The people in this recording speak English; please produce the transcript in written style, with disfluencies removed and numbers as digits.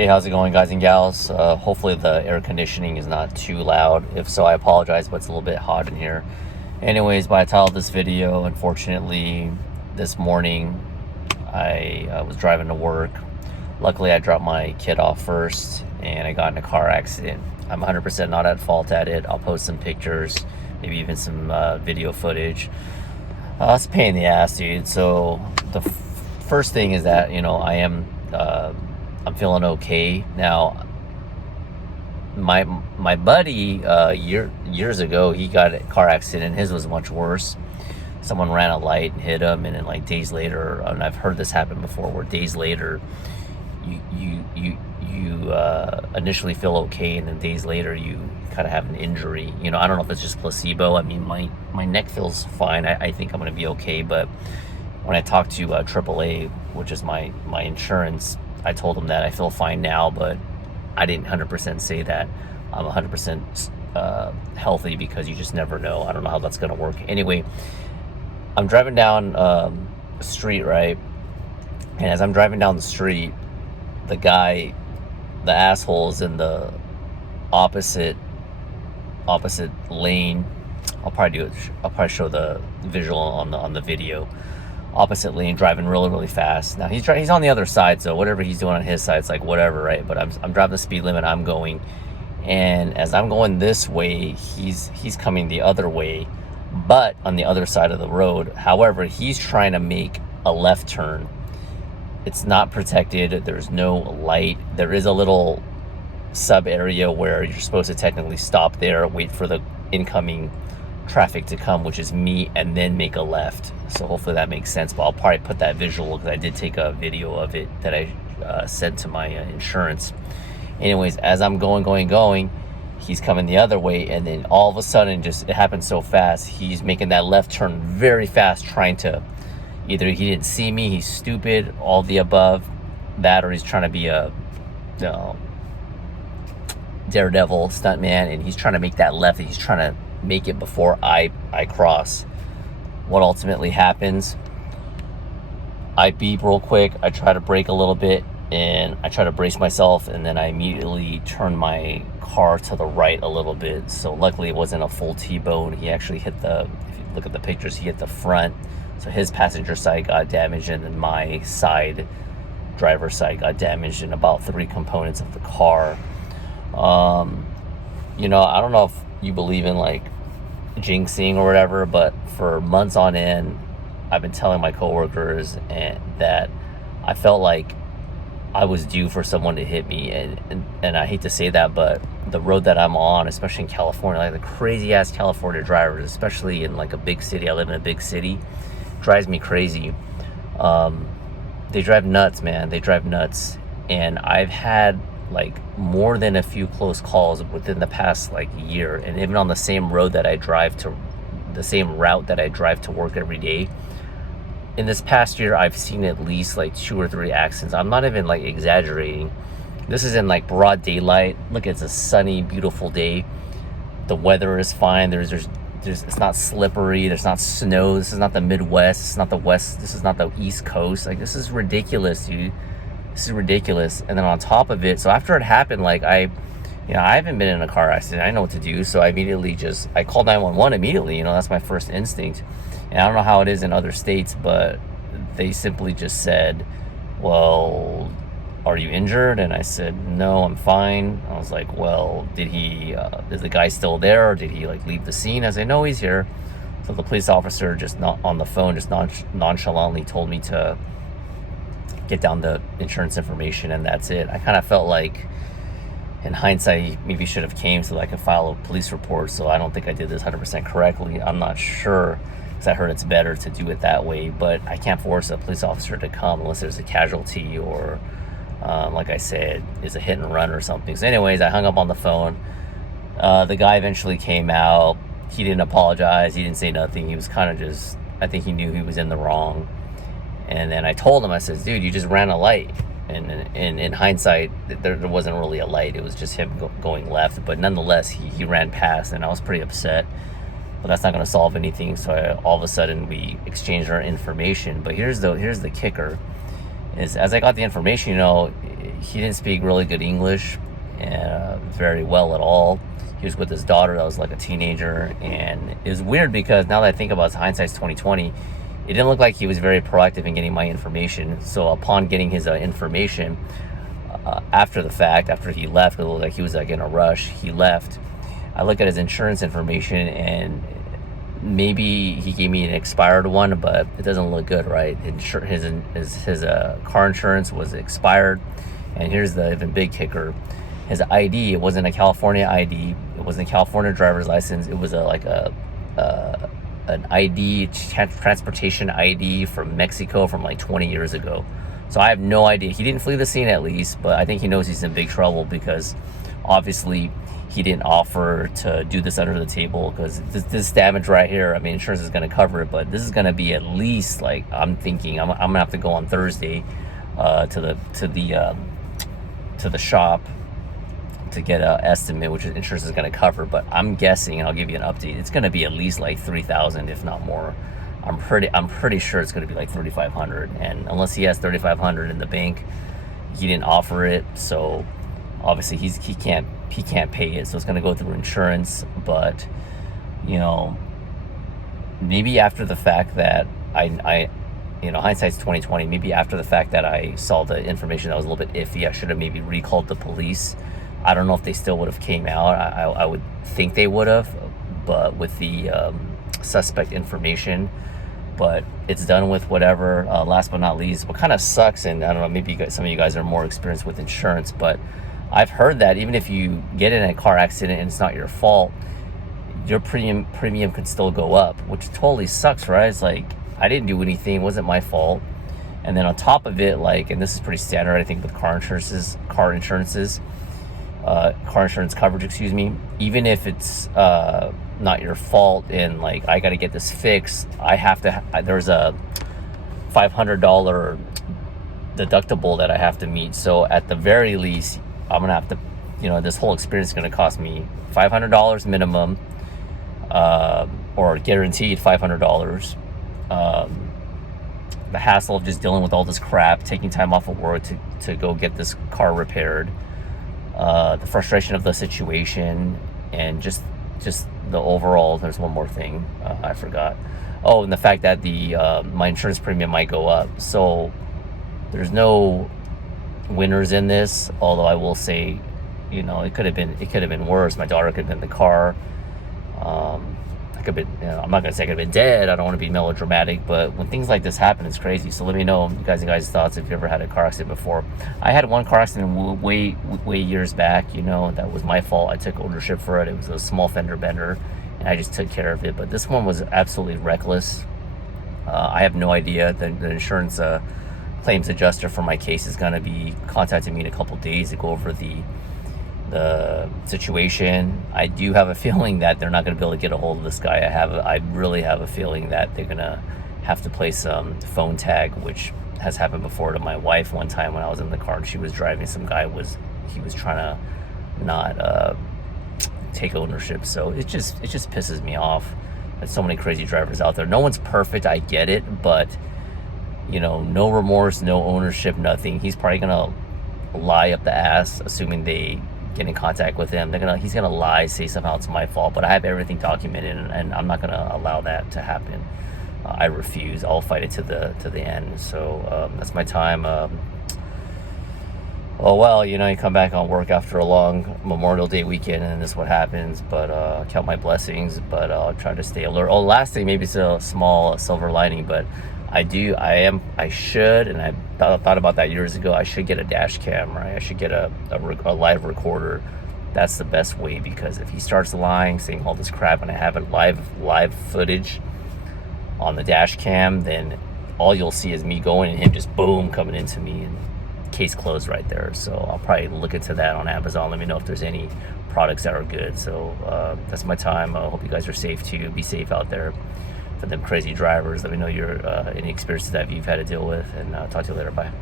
Hey, how's it going, guys and gals? Hopefully the air conditioning is not too loud. If so, I apologize, but it's a little bit hot in here. Anyways, by the title of this video, unfortunately, this morning I was driving to work. Luckily, I dropped my kid off first, and I got in a car accident. I'm 100% not at fault at it. I'll post some pictures, maybe even some video footage. It's a pain in the ass, dude. So the first thing is that, I'm feeling okay now. My buddy years ago, he got a car accident. His was much worse. Someone ran a light and hit him, and then like days later, and I've heard this happen before, where days later you initially feel okay, and then days later you kind of have an injury. I don't know if it's just placebo. I mean, my neck feels fine. I think I'm gonna be okay, but when I talked to AAA, which is my insurance, I told them that I feel fine now, but I didn't 100% say that I'm 100% healthy, because you just never know. I don't know how that's going to work. Anyway, I'm driving down the street, right? And as I'm driving down the street, the asshole is in the opposite lane. I'll probably show the visual on the video. Opposite lane, driving really fast. Now he's on the other side, so whatever he's doing on his side, it's like whatever, right? But I'm driving the speed limit. I'm going, and as I'm going this way, he's coming the other way, but on the other side of the road. However, he's trying to make a left turn. It's not protected. There's no light. There is a little sub area where you're supposed to technically stop there, wait for the incoming traffic to come, which is me, and then make a left. So hopefully that makes sense, but I'll probably put that visual, because I did take a video of it that I sent to my insurance. Anyways, as I'm going, he's coming the other way, and then all of a sudden, just it happened so fast, he's making that left turn very fast, trying to, either he didn't see me, he's stupid, all the above, that, or he's trying to be a daredevil stuntman, and he's trying to make that left, and he's trying to make it before I cross. What ultimately happens, I beep real quick, I try to brake a little bit, and I try to brace myself, and then I immediately turn my car to the right a little bit. So luckily it wasn't a full T-bone. He actually hit if you look at the pictures, he hit the front, so his passenger side got damaged, and then my side, driver's side, got damaged in about 3 components of the car. I don't know if you believe in like jinxing or whatever, but for months on end, I've been telling my coworkers that I felt like I was due for someone to hit me, and I hate to say that, but the road that I'm on, especially in California, like the crazy ass California drivers, especially in like a big city, I live in a big city, drives me crazy. They drive nuts, man. They drive nuts, and I've had like more than a few close calls within the past like year, and even on the same route that I drive to work every day. In this past year, I've seen at least like 2 or 3 accidents. I'm not even like exaggerating. This is in like broad daylight. Look, it's a sunny, beautiful day. The weather is fine. There's it's not slippery. There's not snow. This is not the Midwest. It's not the West. This is not the East Coast. Like, this is ridiculous, dude. This is ridiculous. And then on top of it, so after it happened, like I haven't been in a car accident. I know what to do. So I called 911 immediately. That's my first instinct. And I don't know how it is in other states, but they simply just said, well, are you injured? And I said, no, I'm fine. I was like, well, is the guy still there, or did he like leave the scene? I said, no, he's here. So the police officer just not on the phone, just nonchalantly told me to get down the insurance information, and that's it. I kind of felt like, in hindsight, he maybe should have came so that I could file a police report. So I don't think I did this 100% correctly. I'm not sure, because I heard it's better to do it that way, but I can't force a police officer to come unless there's a casualty, or like I said, is a hit and run or something. So anyways, I hung up on the phone. The guy eventually came out. He didn't apologize. He didn't say nothing. He was kind of just, I think he knew he was in the wrong. And then I told him, I said, dude, you just ran a light. And in hindsight, there wasn't really a light. It was just him going left. But nonetheless, he ran past, and I was pretty upset. But that's not going to solve anything. So all of a sudden, we exchanged our information. But here's the kicker. Is as I got the information, he didn't speak really good English, very well at all. He was with his daughter that was like a teenager, and it was weird because now that I think about it, hindsight's 2020. It didn't look like he was very proactive in getting my information. So upon getting his information, after the fact, after he left, it looked like he was like in a rush. He left. I looked at his insurance information, and maybe he gave me an expired one, but it doesn't look good, right? His car insurance was expired, and here's the even big kicker: his ID. It wasn't a California ID. It wasn't a California driver's license. It was an ID, transportation ID from Mexico from like 20 years ago. So I have no idea. He didn't flee the scene at least, but I think he knows he's in big trouble because obviously he didn't offer to do this under the table, because this damage right here, I mean, insurance is going to cover it, but this is going to be at least, like, I'm thinking I'm going to have to go on Thursday to the shop to get an estimate, which insurance is going to cover. But I'm guessing, and I'll give you an update, it's going to be at least like $3,000, if not more. I'm pretty sure it's going to be like $3,500, and unless he has $3,500 in the bank, he didn't offer it. So obviously he can't pay it, so it's going to go through insurance. But maybe after the fact that I hindsight's 2020. Maybe after the fact that I saw the information that was a little bit iffy, I should have maybe recalled the police. I don't know if they still would have came out. I would think they would have, but with the suspect information. But it's done with whatever. Last but not least, what kind of sucks, and I don't know, maybe some of you guys are more experienced with insurance, but I've heard that even if you get in a car accident and it's not your fault, your premium can still go up, which totally sucks, right? It's like, I didn't do anything, it wasn't my fault. And then on top of it, like, and this is pretty standard, I think, with car insurance coverage, excuse me, even if it's not your fault and like I got to get this fixed, I have to there's a $500 deductible that I have to meet. So at the very least, I'm gonna have to, this whole experience is gonna cost me $500 minimum, or guaranteed $500. The hassle of just dealing with all this crap, taking time off of work to go get this car repaired, the frustration of the situation, and just the overall. There's one more thing I forgot. Oh, and the fact that my insurance premium might go up. So there's no winners in this. Although I will say, it could have been worse. My daughter could have been in the car. I could have been, I'm not gonna say I could have been dead. I don't want to be melodramatic, but when things like this happen, it's crazy. So let me know, you guys' thoughts if you ever had a car accident before. I had one car accident way years back. That was my fault. I took ownership for it. It was a small fender bender, and I just took care of it. But this one was absolutely reckless. I have no idea. The insurance claims adjuster for my case is gonna be contacting me in a couple days to go over the situation. I do have a feeling that they're not going to be able to get a hold of this guy. I really have a feeling that they're going to have to play some phone tag, which has happened before to my wife one time when I was in the car and she was driving. Some guy was trying to not take ownership. So it just pisses me off. There's so many crazy drivers out there. No one's perfect, I get it, but no remorse, no ownership, nothing. He's probably gonna lie up the ass, assuming they get in contact with him. He's gonna lie, say somehow it's my fault, but I have everything documented, and I'm not gonna allow that to happen. I refuse. I'll fight it to the end. So that's my time. You come back on work after a long Memorial Day weekend, and this is what happens. But count my blessings. But I'll try to stay alert. Oh, last thing, maybe it's a small silver lining, but I should, and I thought about that years ago, I should get a dash cam, right? I should get a live recorder. That's the best way, because if he starts lying, saying all this crap, and I have it live footage on the dash cam, then all you'll see is me going and him just boom coming into me, and case closed right there. So I'll probably look into that on Amazon. Let me know if there's any products that are good. So that's my time. I hope you guys are safe too. Be safe out there. For them crazy drivers, let me know any experiences that you've had to deal with, and talk to you later. Bye.